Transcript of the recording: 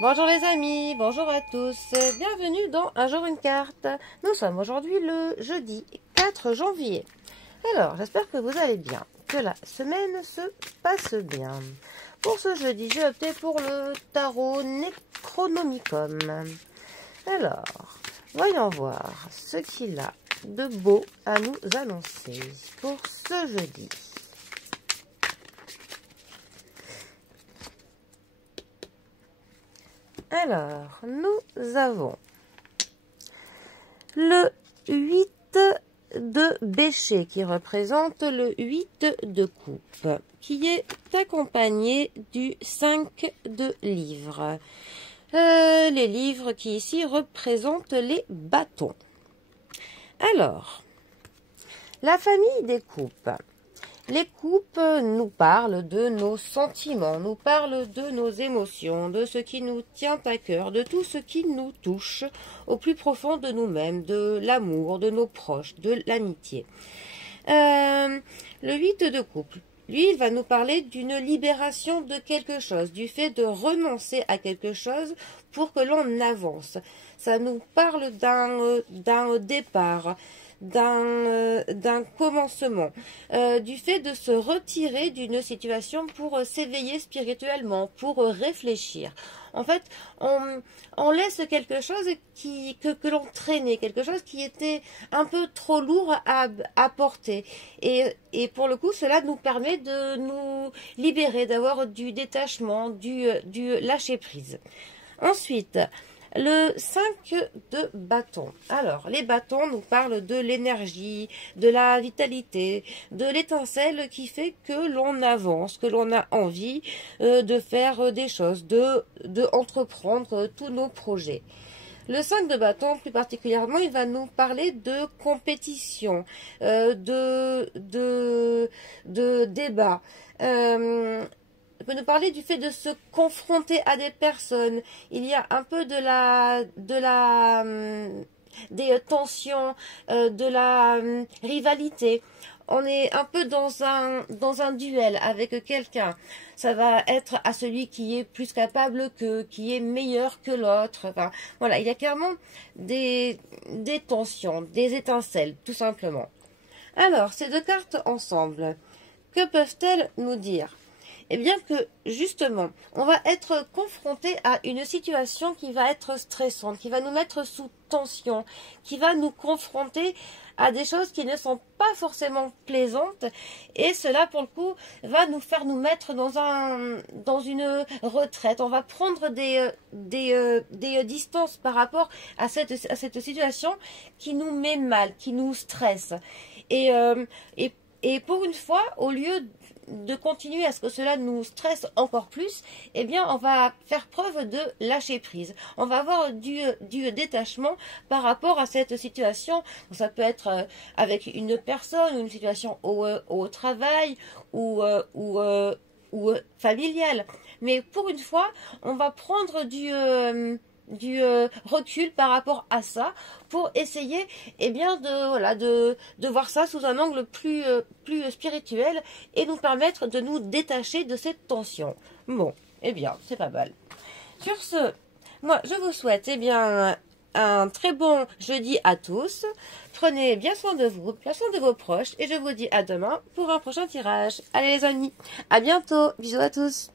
Bonjour les amis, bonjour à tous, bienvenue dans Un jour une carte. Nous sommes aujourd'hui le jeudi 4 janvier. Alors, j'espère que vous allez bien, que la semaine se passe bien. Pour ce jeudi, j'ai opté pour le tarot Necronomicon. Alors, voyons voir ce qu'il a de beau à nous annoncer pour ce jeudi. Alors, nous avons le 8 de bêcher qui représente le 8 de coupe, qui est accompagné du 5 de livres. Les livres qui ici représentent les bâtons. Alors, la famille des coupes. Les coupes nous parlent de nos sentiments, nous parlent de nos émotions, de ce qui nous tient à cœur, de tout ce qui nous touche au plus profond de nous-mêmes, de l'amour, de nos proches, de l'amitié. Le 8 de coupe, lui, il va nous parler d'une libération de quelque chose, du fait de renoncer à quelque chose pour que l'on avance. Ça nous parle d'un départ, d'un commencement, du fait de se retirer d'une situation pour s'éveiller spirituellement, pour réfléchir. En fait, on laisse quelque chose que l'on traînait, quelque chose qui était un peu trop lourd à porter. Et pour le coup, cela nous permet de nous libérer, d'avoir du détachement, du lâcher prise. Ensuite, le 5 de bâton. Alors, les bâtons nous parlent de l'énergie, de la vitalité, de l'étincelle qui fait que l'on avance, que l'on a envie de faire des choses, de entreprendre tous nos projets. Le 5 de bâton, plus particulièrement, il va nous parler de compétition, de débat. Il peut nous parler du fait de se confronter à des personnes. Il y a un peu des tensions, de la rivalité. On est un peu dans un duel avec quelqu'un. Ça va être à celui qui est plus capable qui est meilleur que l'autre. Enfin, voilà, il y a clairement des tensions, des étincelles, tout simplement. Alors, ces deux cartes ensemble, que peuvent-elles nous dire ? Eh bien que, justement, on va être confronté à une situation qui va être stressante, qui va nous mettre sous tension, qui va nous confronter à des choses qui ne sont pas forcément plaisantes. Et cela, pour le coup, va nous faire nous mettre dans une retraite. On va prendre des distances par rapport à cette situation qui nous met mal, qui nous stresse. Et pour une fois, au lieu de continuer à ce que cela nous stresse encore plus, eh bien on va faire preuve de lâcher prise. On va avoir du détachement par rapport à cette situation. Ça peut être avec une personne, ou une situation au travail ou familiale. Mais pour une fois, on va prendre du recul par rapport à ça pour essayer de voir ça sous un angle plus spirituel et nous permettre de nous détacher de cette tension. Bon, eh bien, c'est pas mal. Sur ce, moi, je vous souhaite un très bon jeudi à tous. Prenez bien soin de vous, bien soin de vos proches et je vous dis à demain pour un prochain tirage. Allez les amis, à bientôt, bisous à tous.